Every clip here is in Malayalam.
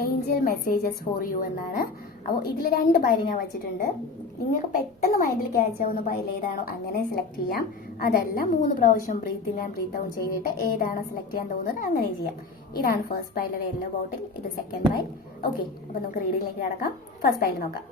ഏഞ്ചൽ മെസ്സേജസ് ഫോർ യു എന്നാണ്. അപ്പോൾ ഇതിൽ രണ്ട് ബൈൽ ഞാൻ വെച്ചിട്ടുണ്ട്. നിങ്ങൾക്ക് പെട്ടെന്ന് മൈൻഡിൽ ക്യാച്ച് ആവുന്ന ബൈൽ ഏതാണോ അങ്ങനെ സെലക്ട് ചെയ്യാം. അതല്ല മൂന്ന് പ്രാവശ്യം breathe in and breathe out ചെയ്തിട്ട് ഏതാണോ സെലക്ട് ചെയ്യാൻ തോന്നുന്നത് അങ്ങനെ ചെയ്യാം. ഇതാണ് ഫസ്റ്റ് ബൈലിന്റെ യെല്ലോ ബോട്ടിൽ ഇത് സെക്കൻഡ് ബൈൽ ഓക്കെ അപ്പോൾ നമുക്ക് റീഡിങ്ങിലേക്ക് കിടക്കാം. ഫസ്റ്റ് ബൈൽ നോക്കാം.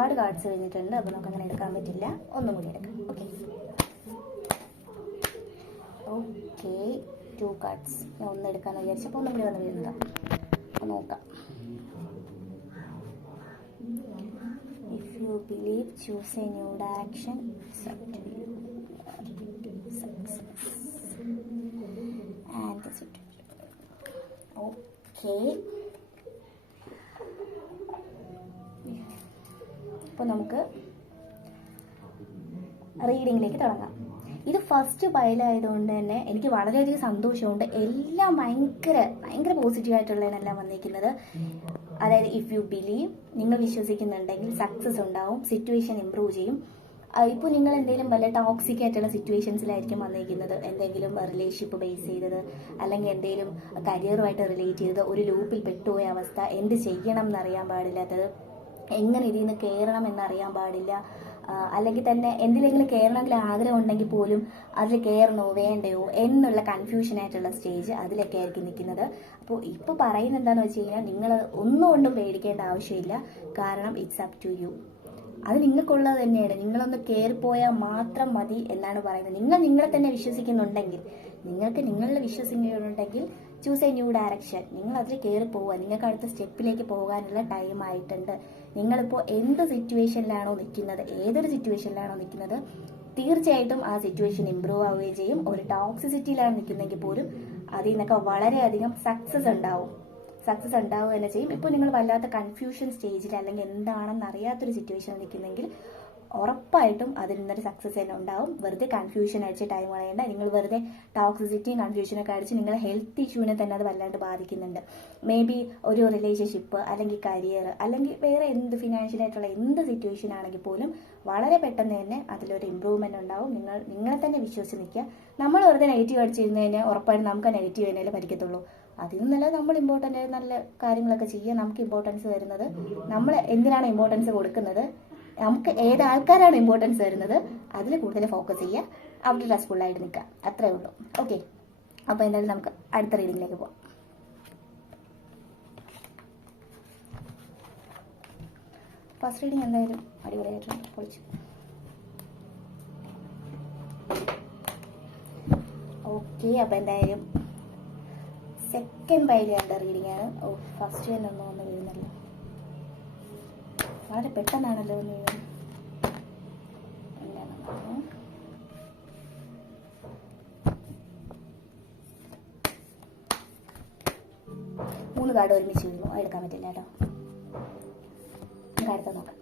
ഒരുപാട് കാർഡ്സ് കഴിഞ്ഞിട്ടുണ്ട് അപ്പോൾ നമുക്ക് അങ്ങനെ എടുക്കാൻ പറ്റില്ല. ഒന്നും കൂടി എടുക്കാം. ഓക്കെ ഓക്കെ ടു കാർഡ്സ് ഞാൻ ഒന്ന് എടുക്കാമെന്ന് വിചാരിച്ചപ്പോൾ ഒന്നും കൂടി വന്ന് നോക്കാം. If you believe choose a new action okay അപ്പോൾ നമുക്ക് റീഡിങ്ങിലേക്ക് തുടങ്ങാം. ഇത് ഫസ്റ്റ് ഫയലായതുകൊണ്ട് തന്നെ എനിക്ക് വളരെയധികം സന്തോഷമുണ്ട്. എല്ലാം ഭയങ്കര ഭയങ്കര പോസിറ്റീവ് ആയിട്ടുള്ളതിനെല്ലാം വന്നിരിക്കുന്നത്. അതായത് ഇഫ് യു ബിലീവ് നിങ്ങൾ വിശ്വസിക്കുന്നുണ്ടെങ്കിൽ സക്സസ് ഉണ്ടാവും സിറ്റുവേഷൻ ഇമ്പ്രൂവ് ചെയ്യും. ഇപ്പോൾ നിങ്ങൾ എന്തെങ്കിലും വല്ല ടോക്സിക് ആയിട്ടുള്ള സിറ്റുവേഷൻസിലായിരിക്കും വന്നിരിക്കുന്നത്. എന്തെങ്കിലും റിലേഷൻഷിപ്പ് ബേസ് ചെയ്തത് അല്ലെങ്കിൽ എന്തെങ്കിലും കരിയറുമായിട്ട് റിലേറ്റ് ചെയ്തത് ഒരു ലൂപ്പിൽ പെട്ടുപോയ അവസ്ഥ എന്ത് ചെയ്യണം എന്നറിയാൻ പാടില്ലാത്തത്. എങ്ങനെ ഇതിൽ നിന്ന് കയറണം എന്നറിയാൻ പാടില്ല. അല്ലെങ്കിൽ തന്നെ എന്തിലെങ്കിലും കയറണമെങ്കിൽ ആഗ്രഹം ഉണ്ടെങ്കിൽ പോലും അതിൽ കയറണോ വേണ്ടയോ എന്നുള്ള കൺഫ്യൂഷനായിട്ടുള്ള സ്റ്റേജ് അതിലൊക്കെ ആയിരിക്കും നിൽക്കുന്നത്. അപ്പോൾ ഇപ്പോൾ പറയുന്നത് എന്താണെന്ന് വെച്ച് കഴിഞ്ഞാൽ നിങ്ങൾ ഒന്നും കൊണ്ടും പേടിക്കേണ്ട ആവശ്യമില്ല. കാരണം ഇറ്റ്സ് അപ് ടു യു അത് നിങ്ങൾക്കുള്ളത് തന്നെയാണ്. നിങ്ങളൊന്ന് കയറിപ്പോയാൽ മാത്രം മതി എന്നാണ് പറയുന്നത്. നിങ്ങൾ നിങ്ങളെ തന്നെ വിശ്വസിക്കുന്നുണ്ടെങ്കിൽ നിങ്ങൾക്ക് നിങ്ങളിൽ വിശ്വസിക്കുന്നുണ്ടെങ്കിൽ ചൂസ് എ ന്യൂ ഡയറക്ഷൻ നിങ്ങൾ അതിൽ കയറി പോവുക നിങ്ങൾക്ക് അടുത്ത സ്റ്റെപ്പിലേക്ക് പോകാനുള്ള ടൈം ആയിട്ടുണ്ട്. നിങ്ങളിപ്പോൾ എന്ത് സിറ്റുവേഷനിലാണോ നിൽക്കുന്നത് ഏതൊരു സിറ്റുവേഷനിലാണോ നിൽക്കുന്നത് തീർച്ചയായിട്ടും ആ സിറ്റുവേഷൻ ഇമ്പ്രൂവ് ആവുകയും ചെയ്യും. ഒരു ടോക്സിസിറ്റിയിലാണ് നിൽക്കുന്നതെങ്കിൽ പോലും അതിൽ നിന്നൊക്കെ വളരെയധികം സക്സസ് ഉണ്ടാവും. സക്സസ് ഉണ്ടാവുക തന്നെ ചെയ്യും. ഇപ്പോൾ നിങ്ങൾ വല്ലാത്ത കൺഫ്യൂഷൻ സ്റ്റേജിൽ അല്ലെങ്കിൽ എന്താണെന്ന് അറിയാത്തൊരു സിറ്റുവേഷനിൽ നിൽക്കുന്നെങ്കിൽ ഉറപ്പായിട്ടും അതിൽ നിന്നൊരു സക്സസ് തന്നെ ഉണ്ടാവും. വെറുതെ കൺഫ്യൂഷൻ അടിച്ച് ടൈം കളയേണ്ട. നിങ്ങൾ വെറുതെ ടോക്സിസിറ്റിയും കൺഫ്യൂഷനൊക്കെ അടിച്ച് നിങ്ങളുടെ ഹെൽത്ത് ഇഷ്യൂവിനെ തന്നെ അത് വല്ലാണ്ട് ബാധിക്കുന്നുണ്ട്. മേ ബി ഒരു റിലേഷൻഷിപ്പ് അല്ലെങ്കിൽ കരിയർ അല്ലെങ്കിൽ വേറെ എന്ത് ഫിനാൻഷ്യൽ ആയിട്ടുള്ള എന്ത് സിറ്റുവേഷൻ ആണെങ്കിൽ പോലും വളരെ പെട്ടെന്ന് തന്നെ അതിലൊരു ഇമ്പ്രൂവ്മെന്റ് ഉണ്ടാവും. നിങ്ങൾ നിങ്ങളെ തന്നെ വിശ്വസിച്ച് നിൽക്കുക. നമ്മൾ വെറുതെ നെഗറ്റീവ് അടിച്ചിരുന്നു കഴിഞ്ഞാൽ ഉറപ്പായിട്ടും നമുക്ക് നെഗറ്റീവ് തന്നെയല്ലേ പഠിക്കത്തുള്ളൂ. അതിൽ നിന്നല്ല നമ്മൾ ഇമ്പോർട്ടന്റ് നല്ല കാര്യങ്ങളൊക്കെ ചെയ്യുക. നമുക്ക് ഇമ്പോർട്ടൻസ് തരുന്നത് നമ്മൾ എന്തിനാണ് ഇമ്പോർട്ടൻസ് കൊടുക്കുന്നത്? നമുക്ക് ഏത് ആൾക്കാരാണ് ഇമ്പോർട്ടൻസ് തരുന്നത് അതിൽ കൂടുതൽ ഫോക്കസ് ചെയ്യുക. അവിടെ ആയിട്ട് നിൽക്കുക. അത്രേ ഉള്ളൂ. ഓക്കെ അപ്പോൾ എന്തായാലും നമുക്ക് അടുത്ത റീഡിങ്ങിലേക്ക് പോവാം. ഫസ്റ്റ് റീഡിങ് എന്തായാലും അടിപൊളിയായിട്ടുണ്ട്. പൊളിച്ചു. ഓക്കെ അപ്പോൾ എന്തായാലും സെക്കൻഡ് പൈൽ റീഡിങ് ആണ്. ഓ ഫസ്റ്റ് തന്നെ ഒന്നും വളരെ പെട്ടെന്നാണല്ലോ വീഴുന്നത് മൂന്ന് കാർഡ് ഒരുമിച്ച് വരുമോ എടുക്കാൻ പറ്റില്ല കേട്ടോ. അടുത്ത നോക്കാം.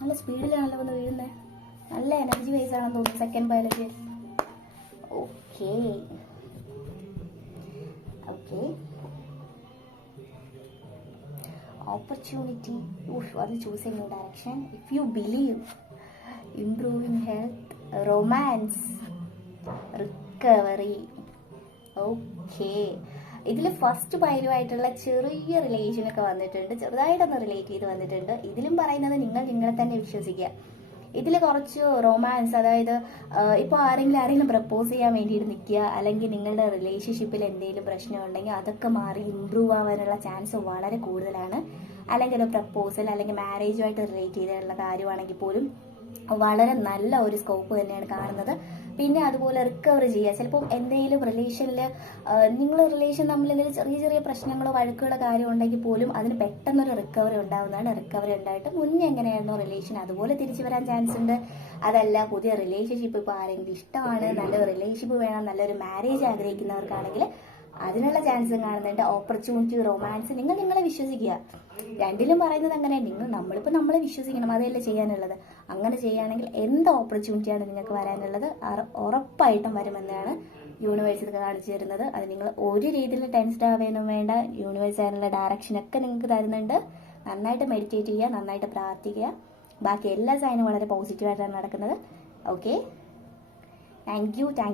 നല്ല സ്പീഡിലാണല്ലോ വന്ന് വീഴുന്നത് നല്ല എനർജി വൈസ് ആണെന്ന് തോന്നുന്നു second biology okay okay opportunity അത് ചൂസ് ചെയ്യുന്ന direction if you believe improving health romance recovery okay ഇതിൽ ഫസ്റ്റ് പൈലുമായിട്ടുള്ള ചെറിയ റിലേഷനൊക്കെ വന്നിട്ടുണ്ട്. ചെറുതായിട്ടൊന്ന് റിലേറ്റ് ചെയ്ത് വന്നിട്ടുണ്ട്. ഇതിലും പറയുന്നത് നിങ്ങൾ നിങ്ങളെ തന്നെ വിശ്വസിക്കുക. ഇതിൽ കുറച്ച് റൊമാൻസ് അതായത് ഇപ്പോൾ ആരെങ്കിലും ആരെങ്കിലും പ്രപ്പോസ് ചെയ്യാൻ വേണ്ടിയിട്ട് നിൽക്കുക അല്ലെങ്കിൽ നിങ്ങളുടെ റിലേഷൻഷിപ്പിൽ എന്തെങ്കിലും പ്രശ്നം ഉണ്ടെങ്കിൽ അതൊക്കെ മാറി ഇമ്പ്രൂവ് ആവാനുള്ള ചാൻസ് വളരെ കൂടുതലാണ്. അല്ലെങ്കിൽ ഒരു പ്രപ്പോസൽ അല്ലെങ്കിൽ മാരേജുമായിട്ട് റിലേറ്റ് ചെയ്തിട്ടുള്ള കാര്യമാണെങ്കിൽ പോലും വളരെ നല്ല ഒരു സ്കോപ്പ് തന്നെയാണ് കാണുന്നത്. പിന്നെ അതുപോലെ റിക്കവർ ചെയ്യുക. ചിലപ്പോൾ എന്തെങ്കിലും റിലേഷനിൽ നിങ്ങൾ റിലേഷൻ തമ്മിൽ എന്തെങ്കിലും ചെറിയ ചെറിയ പ്രശ്നങ്ങളോ വഴക്കുകളോ കാര്യം ഉണ്ടെങ്കിൽ പോലും അതിന് പെട്ടെന്നൊരു റിക്കവറി ഉണ്ടാവുന്നതാണ്. റിക്കവറി ഉണ്ടായിട്ട് മുന്നേ എങ്ങനെയായിരുന്നോ റിലേഷൻ അതുപോലെ തിരിച്ചു വരാൻ ചാൻസ് ഉണ്ട്. അതല്ല പുതിയ റിലേഷൻഷിപ്പ് ഇപ്പോൾ ആരെങ്കിലും ഇഷ്ടമാണ് നല്ലൊരു റിലേഷൻഷിപ്പ് വേണം നല്ലൊരു മാരേജ് ആഗ്രഹിക്കുന്നവർക്കാണെങ്കിൽ അതിനുള്ള ചാൻസും കാണുന്നുണ്ട്. ഓപ്പർച്യൂണിറ്റി റൊമാൻസ് നിങ്ങൾ നിങ്ങളെ വിശ്വസിക്കുക. രണ്ടിലും പറയുന്നത് അങ്ങനെ. നിങ്ങൾ നമ്മളിപ്പോൾ നമ്മളെ വിശ്വസിക്കണം. അതല്ലേ ചെയ്യാനുള്ളത്. അങ്ങനെ ചെയ്യുകയാണെങ്കിൽ എന്ത് ഓപ്പർച്യൂണിറ്റിയാണ് നിങ്ങൾക്ക് വരാനുള്ളത്? ഉറപ്പായിട്ടും വരുമെന്നാണ് യൂണിവേഴ്സ് ഇത് കാണിച്ചു തരുന്നത്. അത് നിങ്ങൾ ഒരു രീതിയിൽ ടെൻസ്ഡ് ആവേനും വേണ്ട. യൂണിവേഴ്സ് അതിനുള്ള ഡയറക്ഷനൊക്കെ നിങ്ങൾക്ക് തരുന്നുണ്ട്. നന്നായിട്ട് മെഡിറ്റേറ്റ് ചെയ്യുക നന്നായിട്ട് പ്രാർത്ഥിക്കുക. ബാക്കി എല്ലാ സൈനും വളരെ പോസിറ്റീവായിട്ടാണ് നടക്കുന്നത്. Okay thank you thank